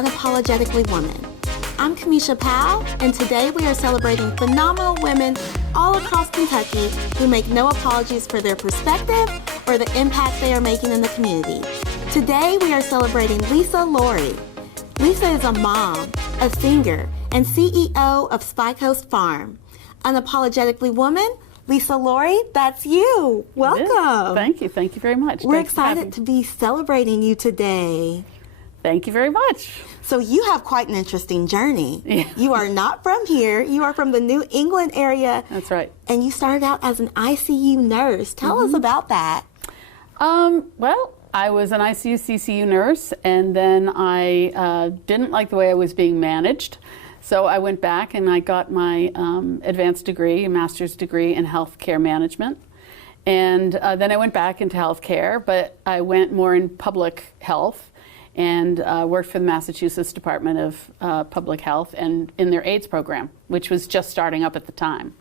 Unapologetically Woman. I'm Kamisha Powell, and today we are celebrating phenomenal women all across Kentucky who make no apologies for their perspective or the impact they are making in the community. Today we are celebrating Lisa Lourie. Lisa is a mom, a singer, and CEO of Spy Coast Farm. Unapologetically Woman, Lisa Lourie, that's you. Welcome. Thank you. Thank you very much. We're excited to be celebrating you today. Thank you very much. So you have quite an interesting journey. Yeah. You are not from here. You are from the New England area. That's right. And you started out as an ICU nurse. Tell us about that. Well, I was an ICU CCU nurse, and then I didn't like the way I was being managed. So I went back and I got my advanced degree, a master's degree in healthcare management. And then I went back into healthcare, but I went more in public health and worked for the Massachusetts Department of Public Health and in their AIDS program, which was just starting up at the time.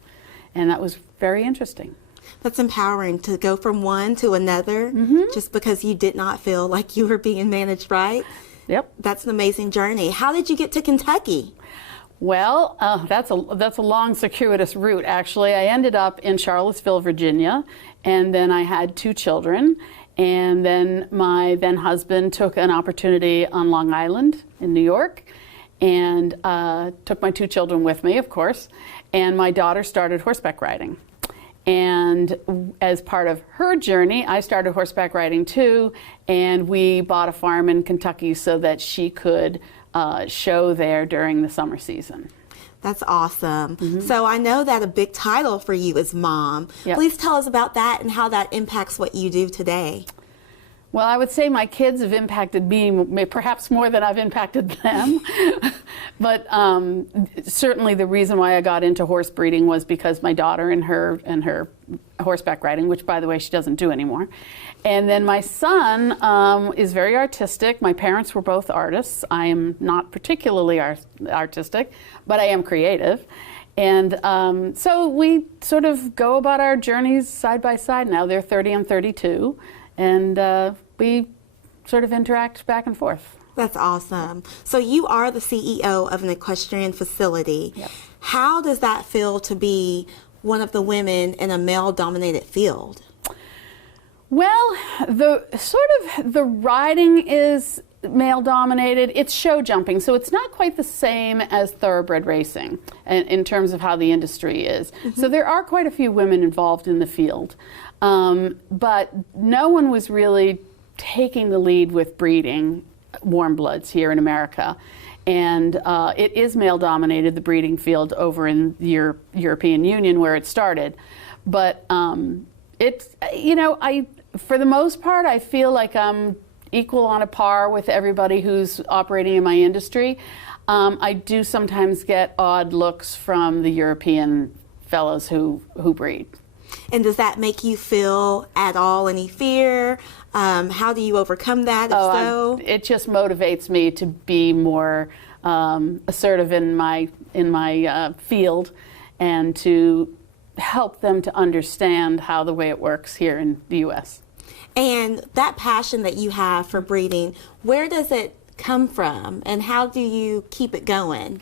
And that was very interesting. That's empowering to go from one to another just because you did not feel like you were being managed right. Yep. That's an amazing journey. How did you get to Kentucky? Well, that's a long, circuitous route, actually. I ended up in Charlottesville, Virginia, and then I had 2 children. And then my then husband took an opportunity on Long Island in New York and took my 2 children with me, of course. And my daughter started horseback riding. And as part of her journey, I started horseback riding too, and we bought a farm in Kentucky so that she could show there during the summer season. That's awesome. So I know that a big title for you is mom. Yep. Please tell us about that and how that impacts what you do today. Well, I would say my kids have impacted me perhaps more than I've impacted them. But certainly the reason why I got into horse breeding was because my daughter and her horseback riding, which by the way she doesn't do anymore. And then my son is very artistic. My parents were both artists. I am not particularly artistic, but I am creative. And so we sort of go about our journeys side by side now. They're 30 and 32. And we sort of interact back and forth. That's awesome. So you are the CEO of an equestrian facility. Yep. How does that feel to be one of the women in a male-dominated field? Well, the riding is male-dominated. It's show jumping, so it's not quite the same as thoroughbred racing in terms of how the industry is. So there are quite a few women involved in the field. But no one was really taking the lead with breeding warm bloods here in America. And it is male-dominated, the breeding field over in the European Union where it started. But it's, for the most part, I feel like I'm equal on a par with everybody who's operating in my industry. I do sometimes get odd looks from the European fellows who breed. And does that make you feel at all any fear? How do you overcome that, if so? It just motivates me to be more assertive in my field and to help them to understand how the way it works here in the U.S. And that passion that you have for breeding, where does it come from and how do you keep it going?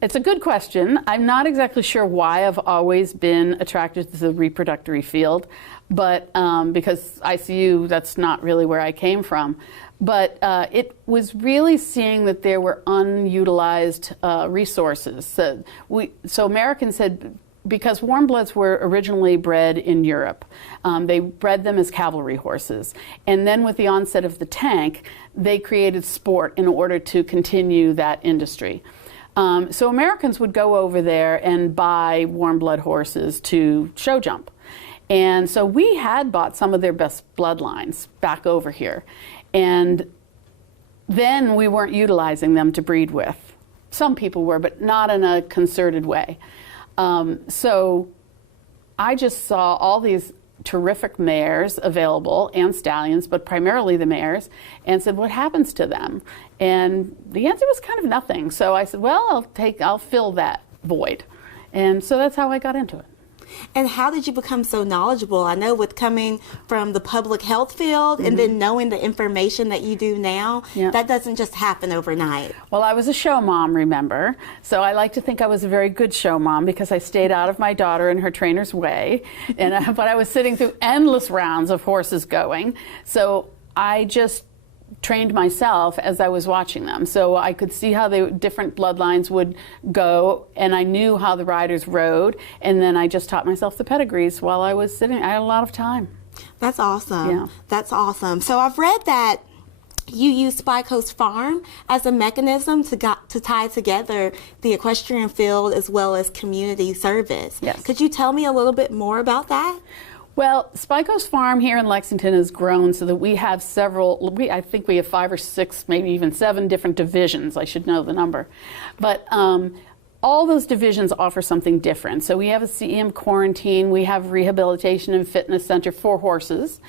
It's a good question. I'm not exactly sure why I've always been attracted to the reproductory field, but because ICU, that's not really where I came from. But it was really seeing that there were unutilized resources. So Americans said, because warm bloods were originally bred in Europe, they bred them as cavalry horses. And then with the onset of the tank, they created sport in order to continue that industry. So Americans would go over there and buy warm blood horses to show jump. And so we had bought some of their best bloodlines back over here. And then we weren't utilizing them to breed with. Some people were, but not in a concerted way. So I just saw all these terrific mares available and stallions, but primarily the mares, and said, what happens to them? And the answer was kind of nothing. So I said, well, I'll fill that void. And so that's how I got into it. And how did you become so knowledgeable? I know with coming from the public health field and then knowing the information that you do now, that doesn't just happen overnight. Well, I was a show mom, remember? So I like to think I was a very good show mom because I stayed out of my daughter and her trainer's way. But I was sitting through endless rounds of horses going. So I just trained myself as I was watching them. So I could see how the different bloodlines would go, and I knew how the riders rode, and then I just taught myself the pedigrees while I was sitting. I had a lot of time. That's awesome. Yeah. That's awesome. So I've read that you use Spy Coast Farm as a mechanism to tie together the equestrian field as well as community service. Yes. Could you tell me a little bit more about that? Well, Spy Coast Farm here in Lexington has grown so that we have several, I think we have 5 or 6, maybe even 7 different divisions. I should know the number. But all those divisions offer something different. So we have a CEM quarantine, we have rehabilitation and fitness center for horses,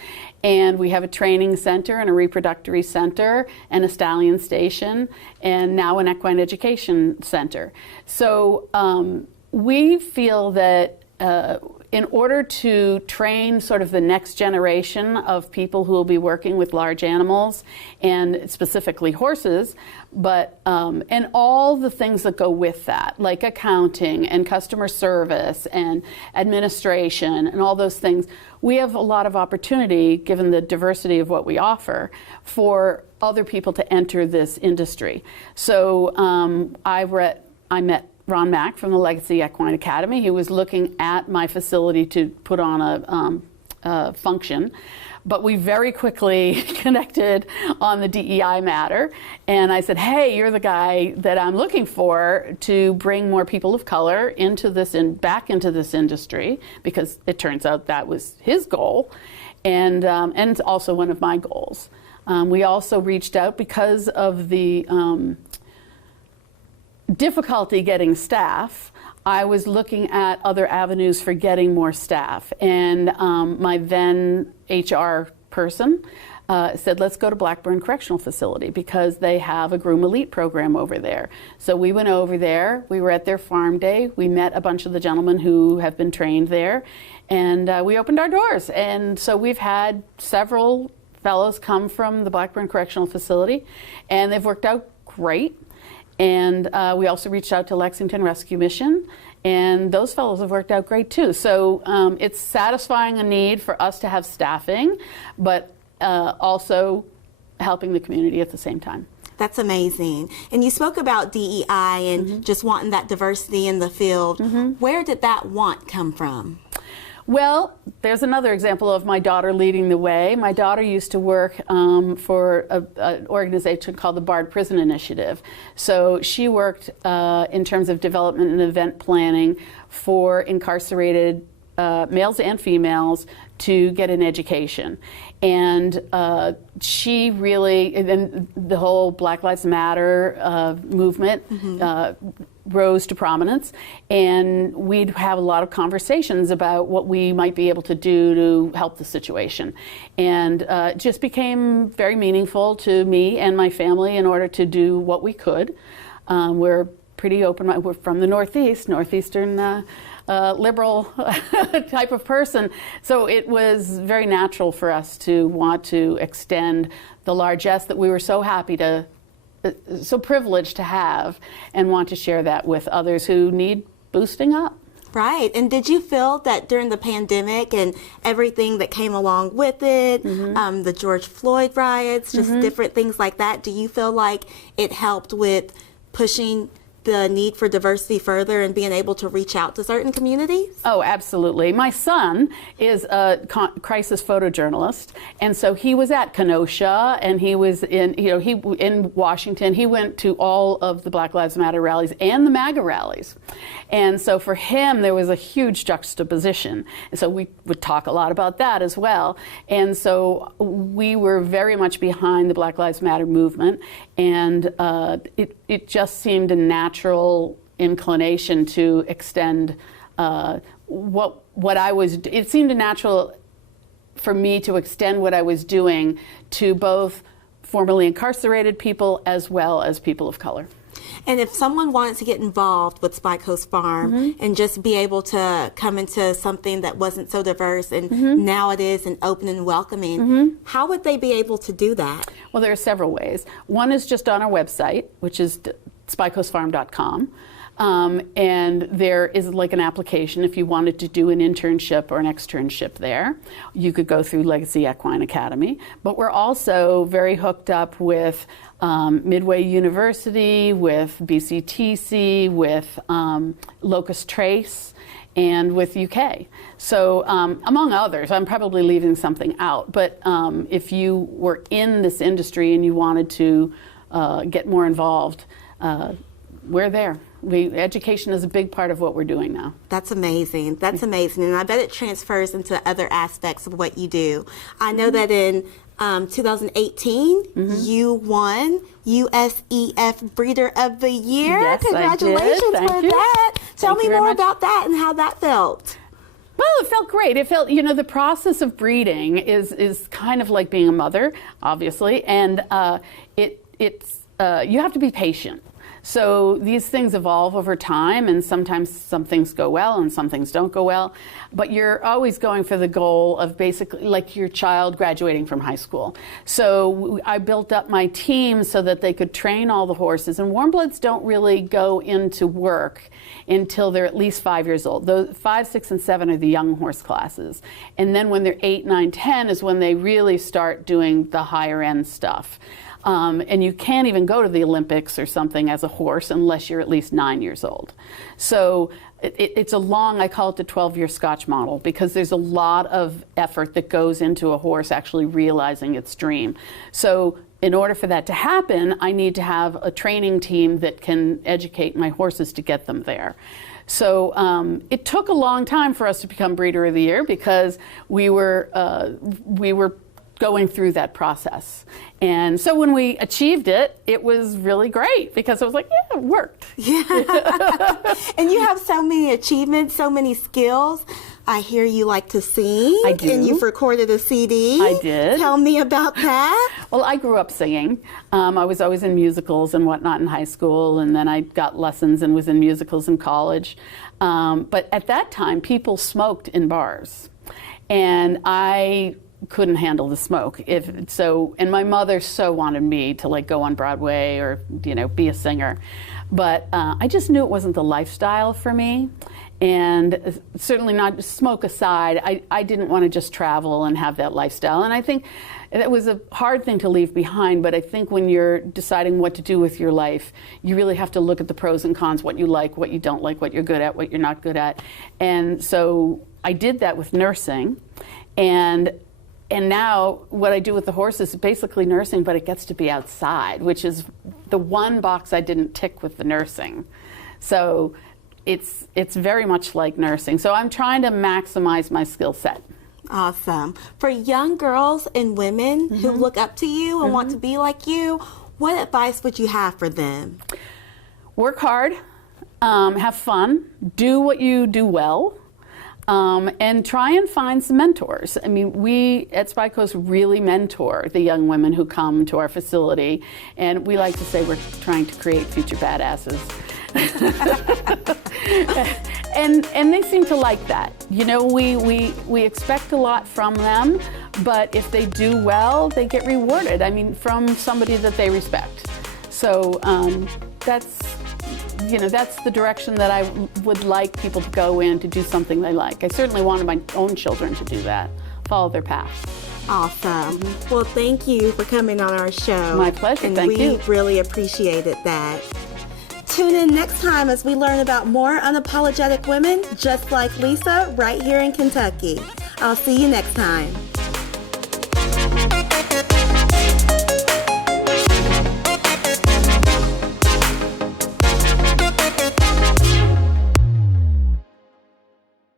and we have a training center and a reproductory center and a stallion station, and now an equine education center. So we feel that in order to train sort of the next generation of people who will be working with large animals, and specifically horses, but and all the things that go with that, like accounting and customer service and administration and all those things, we have a lot of opportunity, given the diversity of what we offer, for other people to enter this industry. So I met Ron Mack from the Legacy Equine Academy. He was looking at my facility to put on a function, but we very quickly connected on the DEI matter, and I said, hey, you're the guy that I'm looking for to bring more people of color into this back into this industry, because it turns out that was his goal, and it's also one of my goals. We also reached out because of the difficulty getting staff. I was looking at other avenues for getting more staff, and my then HR person said, let's go to Blackburn Correctional Facility because they have a Groom Elite program over there. So we went over there, we were at their farm day, we met a bunch of the gentlemen who have been trained there, and we opened our doors. And so we've had several fellows come from the Blackburn Correctional Facility, and they've worked out great. And we also reached out to Lexington Rescue Mission, and those fellows have worked out great too. So it's satisfying a need for us to have staffing, but also helping the community at the same time. That's amazing. And you spoke about DEI and just wanting that diversity in the field. Where did that want come from? Well, there's another example of my daughter leading the way. My daughter used to work for an organization called the Barred Prison Initiative. So she worked in terms of development and event planning for incarcerated males and females to get an education. And she really, and then the whole Black Lives Matter movement rose to prominence, and we'd have a lot of conversations about what we might be able to do to help the situation. And it just became very meaningful to me and my family in order to do what we could. We're pretty open, we're from the Northeastern liberal type of person. So it was very natural for us to want to extend the largesse that we were so happy to, so privileged to have, and want to share that with others who need boosting up. Right. And did you feel that during the pandemic and everything that came along with it, the George Floyd riots, just different things like that, do you feel like it helped with pushing the need for diversity further and being able to reach out to certain communities? Oh, absolutely. My son is a crisis photojournalist, and so he was at Kenosha, and he was in Washington. He went to all of the Black Lives Matter rallies and the MAGA rallies. And so for him, there was a huge juxtaposition. And so we would talk a lot about that as well. And so we were very much behind the Black Lives Matter movement, and it just seemed a natural inclination to extend what I was. It seemed a natural for me to extend what I was doing to both formerly incarcerated people as well as people of color. And if someone wanted to get involved with Spy Coast Farm and just be able to come into something that wasn't so diverse and now it is and open and welcoming, how would they be able to do that? Well, there are several ways. One is just on our website, which is spycoastfarm.com. And there is like an application if you wanted to do an internship or an externship there. You could go through Legacy Equine Academy. But we're also very hooked up with Midway University, with BCTC, with Locust Trace, and with UK. So among others, I'm probably leaving something out. But if you were in this industry and you wanted to get more involved, we're there. Education is a big part of what we're doing now. That's amazing. That's amazing. And I bet it transfers into other aspects of what you do. I know that in 2018, you won USEF Breeder of the Year. Yes, congratulations for that. Tell me more about that and how that felt. Well, it felt great. It felt, the process of breeding is kind of like being a mother, obviously, and you have to be patient. So these things evolve over time, and sometimes some things go well and some things don't go well. But you're always going for the goal of basically like your child graduating from high school. So I built up my team so that they could train all the horses. And warm bloods don't really go into work until they're at least 5 years old. Those 5, 6, and 7 are the young horse classes. And then when they're 8, 9, 10 is when they really start doing the higher end stuff. And you can't even go to the Olympics or something as a horse unless you're at least 9 years old. So it's a long, I call it the 12-year Scotch model, because there's a lot of effort that goes into a horse actually realizing its dream. So in order for that to happen, I need to have a training team that can educate my horses to get them there. So it took a long time for us to become Breeder of the Year because we were going through that process. And so when we achieved it, it was really great because it was like, yeah, it worked. Yeah. And you have so many achievements, so many skills. I hear you like to sing. I do. And you've recorded a CD. I did. Tell me about that. Well, I grew up singing. I was always in musicals and whatnot in high school, and then I got lessons and was in musicals in college. But at that time, people smoked in bars. And I couldn't handle the smoke. And my mother so wanted me to like go on Broadway or be a singer, but I just knew it wasn't the lifestyle for me, and certainly not, smoke aside, I didn't want to just travel and have that lifestyle. And I think it was a hard thing to leave behind, but I think when you're deciding what to do with your life, you really have to look at the pros and cons, what you like, what you don't like, what you're good at, what you're not good at. And so I did that with nursing, and now what I do with the horses is basically nursing, but it gets to be outside, which is the one box I didn't tick with the nursing. So it's very much like nursing. So I'm trying to maximize my skill set. Awesome. For young girls and women who look up to you and want to be like you, what advice would you have for them? Work hard, have fun, do what you do well. And try and find some mentors. I mean, we at Spy Coast really mentor the young women who come to our facility, and we like to say we're trying to create future badasses. and they seem to like that. We expect a lot from them, but if they do well, they get rewarded. I mean, from somebody that they respect. So that's the direction that I would like people to go in to do something they like. I certainly wanted my own children to do that, follow their path. Awesome. Well, thank you for coming on our show. My pleasure. Thank you. We really appreciated that. Tune in next time as we learn about more unapologetic women just like Lisa right here in Kentucky. I'll see you next time.